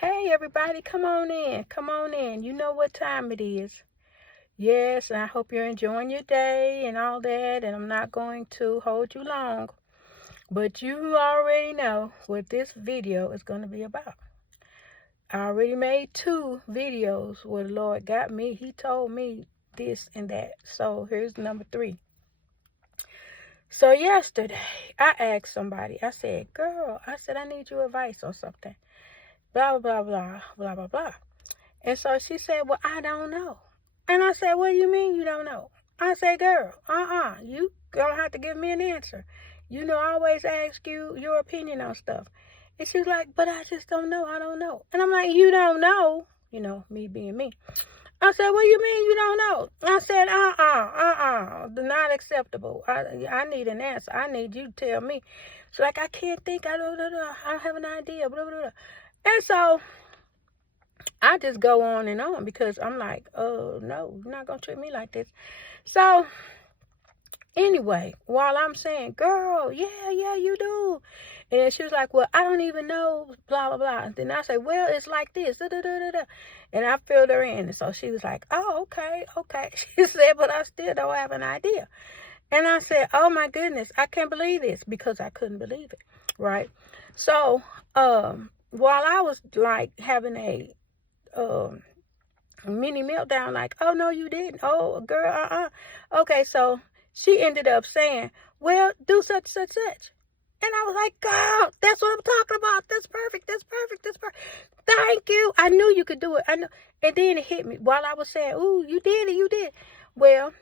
Hey, everybody, come on in. Come on in. You know what time it is. Yes, and I hope you're enjoying your day and all that. And I'm not going to hold you long. But you already know what this video is going to be about. I already made 2 videos where the Lord got me. He told me this and that. So here's number 3. So yesterday, I asked somebody. I said, girl, I need your advice or something. Blah, blah, blah, blah, blah, blah. And so she said, well, I don't know. And I said, what do you mean you don't know? I said, girl, you don't have to give me an answer. You know, I always ask you your opinion on stuff. And she's like, but I just don't know. I don't know. And I'm like, you don't know? You know, me being me. I said, what do you mean you don't know? I said, not acceptable. I need an answer. I need you to tell me. She's like, I can't think. I don't know. I don't have an idea. Blah, blah, blah. And so I just go on and on because I'm like, oh, no, you're not going to treat me like this. So anyway, while I'm saying, girl, yeah, you do. And then she was like, well, I don't even know, blah, blah, blah. And then I say, well, it's like this. Da, da, da, da, da. And I filled her in. And so she was like, oh, okay. She said, but I still don't have an idea. And I said, oh, my goodness, I can't believe this because I couldn't believe it. Right. So while I was like having a mini meltdown, like, oh, no, you didn't. Oh, girl, Okay, so she ended up saying, well, do such, such, such. And I was like, girl, that's what I'm talking about. That's perfect. That's perfect. That's perfect. Thank you. I knew you could do it. I know. And then it hit me while I was saying, ooh, you did it. You did. Well,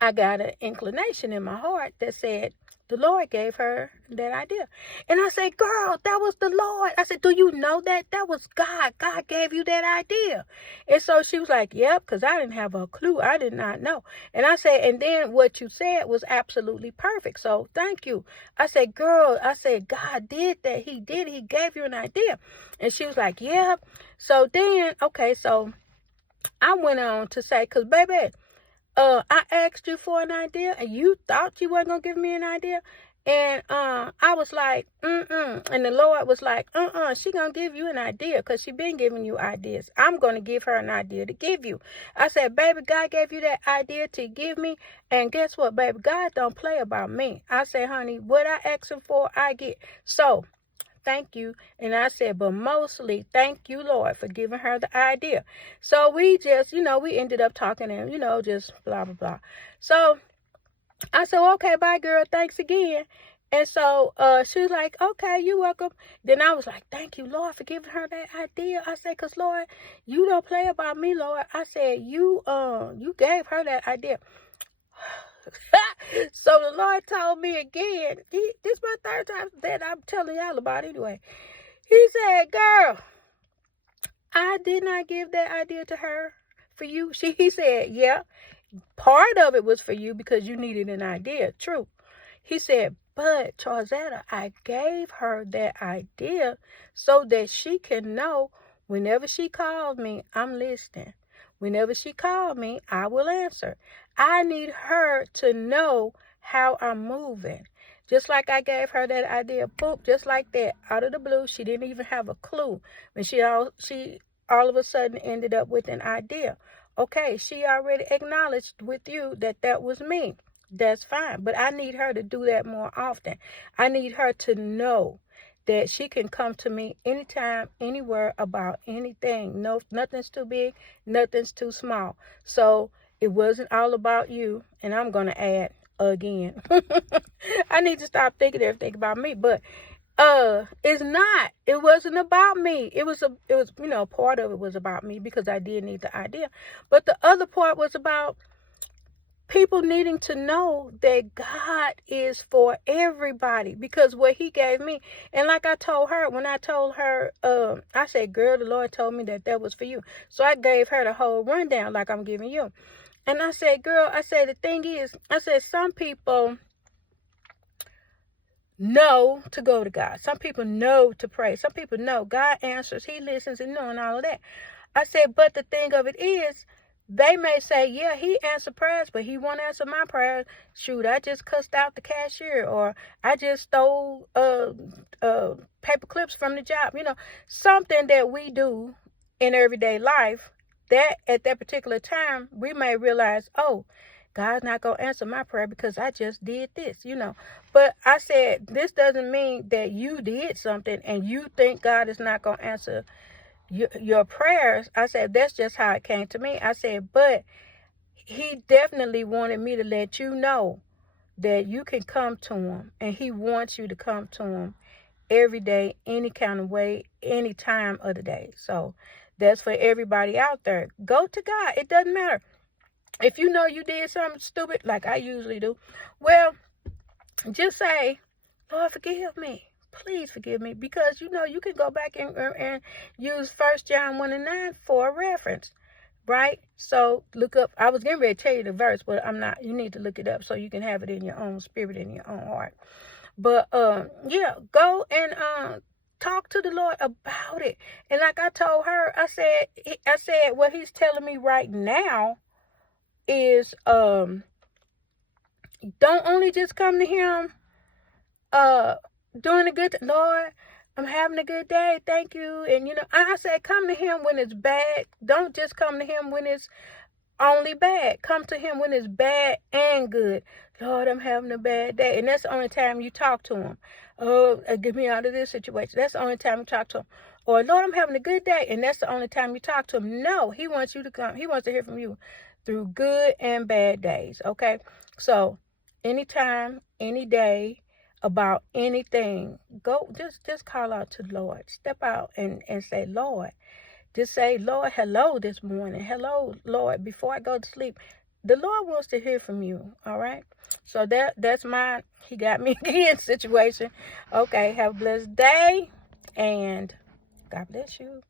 I got an inclination in my heart that said, the Lord gave her that idea. And I said, girl, that was the Lord. I said, do you know that? That was God. God gave you that idea. And so she was like, yep, because I didn't have a clue. I did not know. And I said, and then what you said was absolutely perfect. So thank you. I said, girl, God did that. He did. He gave you an idea. And she was like, yeah. So then, okay, so I went on to say, because baby, I asked you for an idea and you thought you weren't going to give me an idea. And I was like, And the Lord was like, she going to give you an idea because she been giving you ideas. I'm going to give her an idea to give you. I said, baby, God gave you that idea to give me. And guess what, baby? God don't play about me. I said, honey, what I ask him for, I get. So thank you. And I said, but mostly thank you, Lord, for giving her the idea. So we just, we ended up talking and, just blah, blah, blah. So I said, okay, bye, girl. Thanks again. And so she was like, okay, you're welcome. Then I was like, thank you, Lord, for giving her that idea. I said, because, Lord, you don't play about me, Lord. I said, you gave her that idea. So the Lord told me again, this is my 3rd time that I'm telling y'all about anyway. He said, girl, I did not give that idea to her for you. He said, yeah, part of it was for you because you needed an idea. True. He said, but Charzetta, I gave her that idea so that she can know whenever she calls me, I'm listening. Whenever she called me, I will answer. I need her to know how I'm moving. Just like I gave her that idea, boop, just like that, out of the blue. She didn't even have a clue. And she all of a sudden ended up with an idea. Okay, she already acknowledged with you that that was me. That's fine. But I need her to do that more often. I need her to know that she can come to me anytime, anywhere about anything. No, nothing's too big, nothing's too small. So it wasn't all about you. And I'm going to add again. I need to stop thinking everything about me. But it's not. It wasn't about me. It was part of it was about me because I did need the idea. But the other part was about people needing to know that God is for everybody because what he gave me, and like I told her, when I told her, I said, girl, the Lord told me that was for you. So I gave her the whole rundown like I'm giving you. And I said, girl, the thing is, some people know to go to God. Some people know to pray. Some people know God answers, he listens, and knowing all of that. I said, but the thing of it is, They may say, yeah, he answered prayers, but he won't answer my prayers. Shoot, I just cussed out the cashier, or I just stole paper clips from the job. Something that we do in everyday life that at that particular time we may realize, oh, God's not going to answer my prayer because I just did this. But I said, this doesn't mean that you did something and you think God is not going to answer your prayers. I said, that's just how it came to me. I said, but he definitely wanted me to let you know that you can come to him, and he wants you to come to him every day, any kind of way, any time of the day. So that's for everybody out there. Go to God. It doesn't matter. If you know you did something stupid, like I usually do, well, just say, Lord, forgive me. Please forgive me. Because, you can go back and use 1 John 1:9 for a reference, right? So look up. I was getting ready to tell you the verse, but I'm not. You need to look it up so you can have it in your own spirit, in your own heart. But, yeah, go and talk to the Lord about it. And like I told her, I said, what he's telling me right now is, don't only just come to him doing a good, Lord, I'm having a good day, thank you. And I said, come to him when it's bad. Don't just come to him when it's only bad. Come to him when it's bad and good. Lord, I'm having a bad day. And that's the only time you talk to him. Oh, get me out of this situation. That's the only time you talk to him. Or, Lord, I'm having a good day. And that's the only time you talk to him. No, he wants you to come. He wants to hear from you through good and bad days. Okay? So, anytime, any day, about anything, go just call out to the Lord. Step out and say, Lord. Just say, Lord, hello this morning. Hello, Lord, before I go to sleep. The Lord wants to hear from you, all right? So that's my he got me again situation. Okay, have a blessed day, and God bless you.